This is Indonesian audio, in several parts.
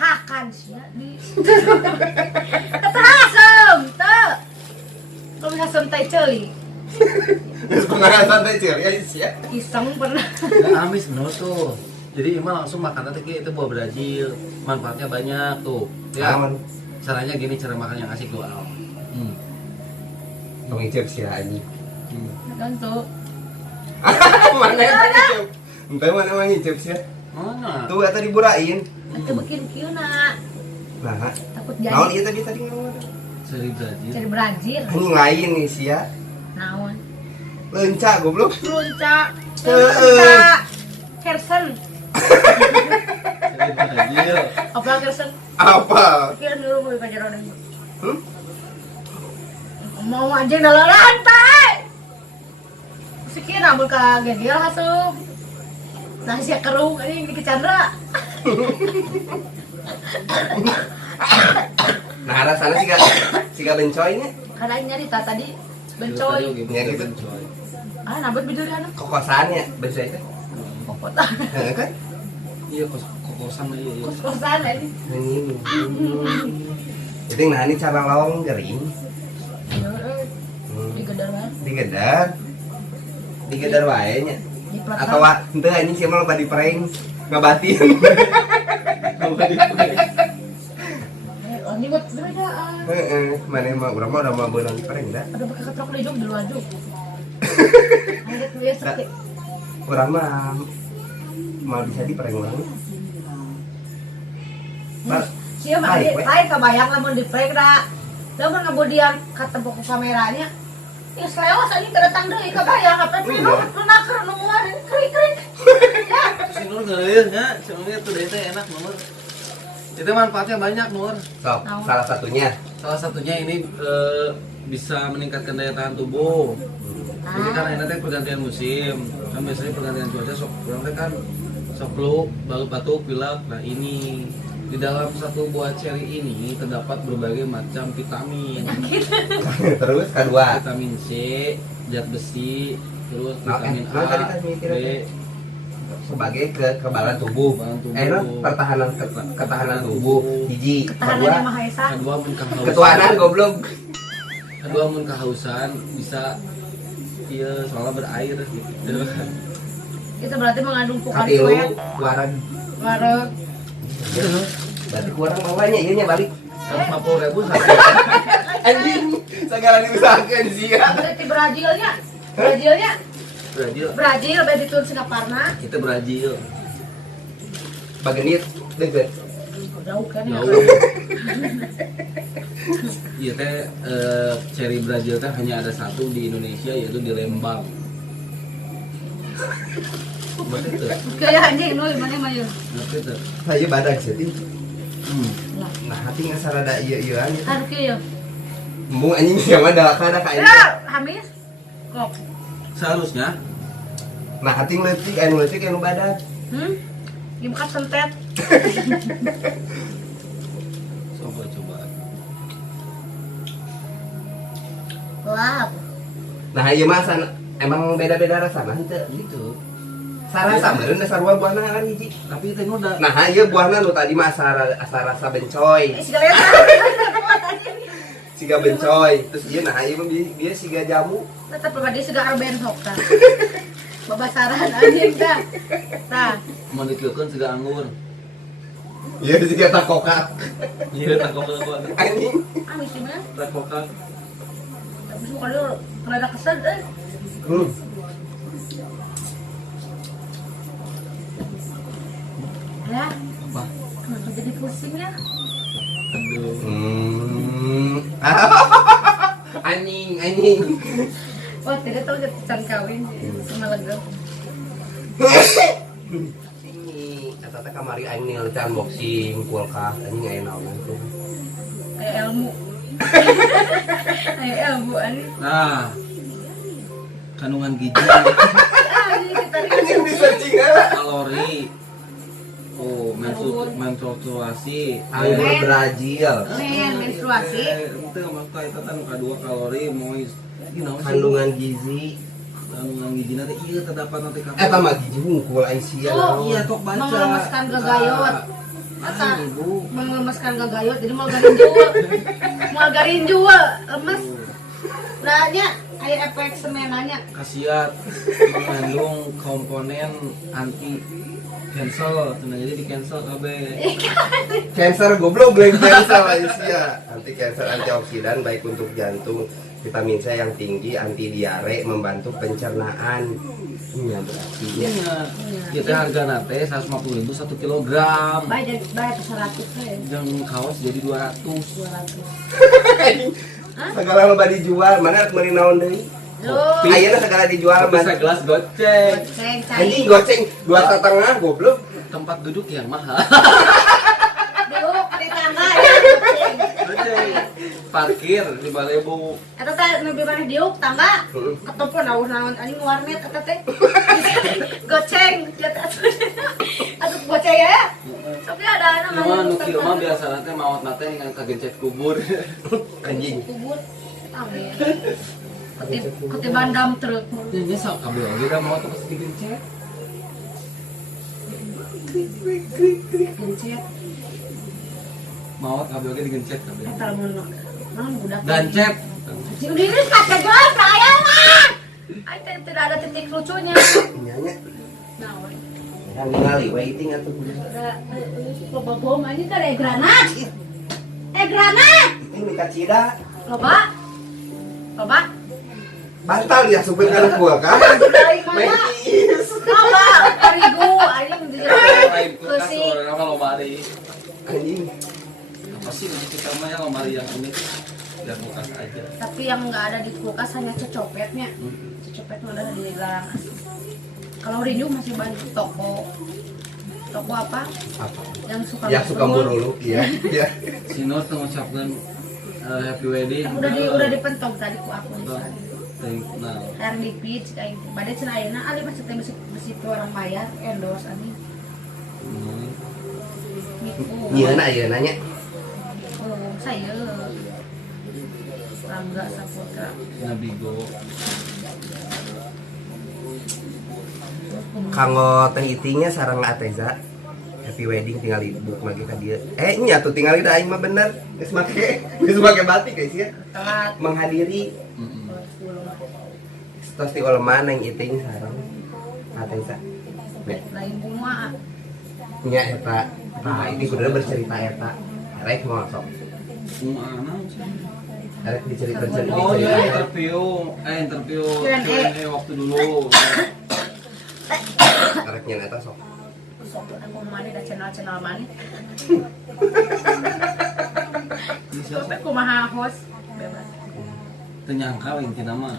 hakan sih ya di kata asem tuh kalau bisa santai celi pernah santai ceri ya sih ya. iseng pernah Nah, amis no tuh. Jadi Ima langsung makan nanti itu buah Brazil. Manfaatnya banyak tuh. Ya. Aman. Caranya gini cara makan yang asik tuh. Pengicip sih ya ini. kan tuh Mana yang pengicip? Entah mana yang ngicip sih ya. Mana? Tuh tadi burain. atau bikin kiuna Nah, takut naon jadi ieu tadi ngomong. Seri Brazil. cari Brazil Anjing lain nih sih ya. naon Leunca goblok. lunca Heeh. lunca Kersen Seri Brazil. apa Kersen Apa? kira dulu mau dikajar orang Hmm? mau aja dalam lantai sekira mun ka genial asup nah sia kerung ini di Chandra Nah, rasanya sih gak bencoy nya. karena ini nyarita tadi bencoy Ya, gitu. Bencoy. nabut biduri anak Kokosannya bencoy teh. kokot Heeh kan? Iya kokosan iya. kos-kosan ini Ini. Jadi nah ini cara lawang gering. di gedar kan Digedar wae nya. di plat Atau henteu anjing sih mah di prank ngabatin. ini buat bedaan Heeh, mana mah urang mah udah mah beunang di prank dah. ada pakai ketrok di jom dulu aja ada tuh ya sakit Urang mah mal bisa di prank urang. siapa mah lain kebayang lamun di prank dah lamun kemudian kata buku kameranya ya selewas aja kedatang deh kebayang apa sih lu naker nungguan krik ya Si Nur ngeueur nya, sebenarnya tuh DT enak Nur. Itu manfaatnya banyak Nur. Sok, salah satunya. Salah satunya ini bisa meningkatkan daya tahan tubuh. Jadi karena ini teh pergantian musim, kan biasanya pergantian cuaca sok kurang teh kan sok flu, batuk, pilek. Nah ini di dalam satu buah ceri ini terdapat berbagai macam vitamin. Terus kedua. Vitamin C, zat besi, terus Nah, vitamin tadi A, kami B, kira sebagai kekebalan tubuh. Kekebalan tubuh. Ketahanan tubuh. Hiji. ketahanannya Maha Esa kedua mun kehausan. Ketuanan goblok. Kedua mun kehausan bisa iya soalnya berair gitu. itu berarti mengandung pukan Katilu sweat keluaran. wareg Berarti kurang awalnya iya nya balik. 50.000 satu. Anjing, segala diusahakeun sih ya. berarti Brazil Brazil, berarti ditun Singaparna kita Brazil. Bagenit deukeut. jauh kan ya Jauh. Iya teh ceri Brazil teh hanya ada satu di Indonesia yaitu di Lembang. Bener tuh. kayak anjing nu mana mah yeuh Ngerti tuh. Saya badak sih. lah Nah, hati ngasarada ieu anya. kan kieu Mu anjing siapa da kana ka ya hamis kok Seharusnya Nah, hati ngeutik anu badak. Gimana sentet coba. lah Nah, ieu mah emang beda-beda rasana henteu. gitu. Sarasa meureun da sarua buahna kan hiji. Tapi itu udah Nah, ieu buahna nu tadi mah asa rasa bencoy. segala Siga bencoy. Terus ieu nah ieu mah dia siga jamu. tetap pribadi sudah arben sok tah babasaran anjing tah tah mau dikeukeun siga anggur. Ieu siga takokak. Iya tak kok Anjing. amis sih mah tak kokak. tapi suka lu rada kesel deh ya Apa? kenapa jadi pusing ya Aduh. Anjing. wah tidak tahu jadi can kawin sama legap Ini eta teh kamari aing ningali teh unboxing kulkas anjing aya naon tuh. kayak ilmu kayak ilmu anjing Nah, kandungan gizi, anjing kita Anjing di searching ala. kalori, menstruasi, Air Brazil. men menstruasi itu maka itu kan kadua kalori, mois, Kandungan gizi. kandungan gizi nanti terdapat nanti Eta mah gizi hungkul aing sia. Oh, iya tok baca. melemaskan gagayot Mata Ibu. mengemaskan gagayot jadi mau garin jua lemes. Nanya aya efek semenanya. Khasiat mengandung komponen anti cancel, jadi di cancel KB. Cancer goblok blank cancer Aisyah. Anti cancer, antioksidan baik untuk jantung, vitamin C yang tinggi, anti diare, membantu pencernaan. Iya berarti ya. Iya. Kita harga nate 150.000 1 kilogram. Baik 100 ya. Yang kaos jadi 200. 200. Segala loba dijual, mana meuli naon deui? Loh, Ayeuna segala dijual Tapi mah. segelas goceng. goceng Anjing cai. goceng 2,5 goblok. Tempat duduk yang mahal. Diuk di tangga ya goceng. Goceng. Parkir 5.000. Eta teh nu di mana diuk tangga. Heeh. Ketemu naon anjing warnet eta teh. Goceng. Atuh goceng ya. Tapi ada Cuma nu kieu mah biasa nanti maot nate ngan kagencet kubur. Anjing. kubur. Amin. Ketiban dam truk. Ini sok kabel oge da maot pas digencet. Gencet. Maot kabel oge digencet kabel. Eta mun budak. Gancet. Cing diri kata jelas saya mah. Ai teh tidak ada titik lucunya. Nyanya. Nah, we. Yang ningali waiting atuh. Ada loba bom ini kan granat. Granat. Ini kacida. Loba. Loba. Bantal dia supir kana kulkas. Dari mana? Metis. Loba. Terigu anjing di Lain kulkas kursi. orang lomari. Anjing. Apa sih kita mah yang lomari yang ini? Biar kulkas aja. Tapi yang enggak ada di kulkas hanya cecopetnya. Cecopet mah ada di larangan. Kalau rindu masih banyak toko. Toko apa? Apa? Yang suka Ya suka buruluk ya. Ya. Si Nur tuh ngucapkan happy wedding. Udah dipentok tadi ku aku. Nah, Yang di pitch kayak gitu. Badai cenah ayeuna ali masih teh besi orang bayar endorse anjing. Gitu. Nyeuna ayeuna nanya. Oh, saya Rangga Saputra. Nabigo. Kanggo teh itingnya sareng Ateza. Happy wedding tinggal ibuk make ka dieu. Nya tuh tinggal kita aing mah bener. Geus make batik guys ya. Telat. Menghadiri tos ti ulama nang iting sareng Ateza. Lain bunga. Nya eta. Nah, ini kudu bercerita eta. Rek mau sok. Mana? Rek dicerita Oh iya interview Q&A waktu dulu. Rek nya eta sok. Sok aku mana da channel mana. Bisa Sok aku maha host bebas. ternyangka intinya mah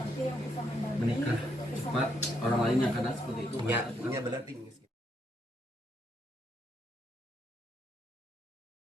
menikah cepat orang lain yang kena seperti itu. Nya bener tinggi.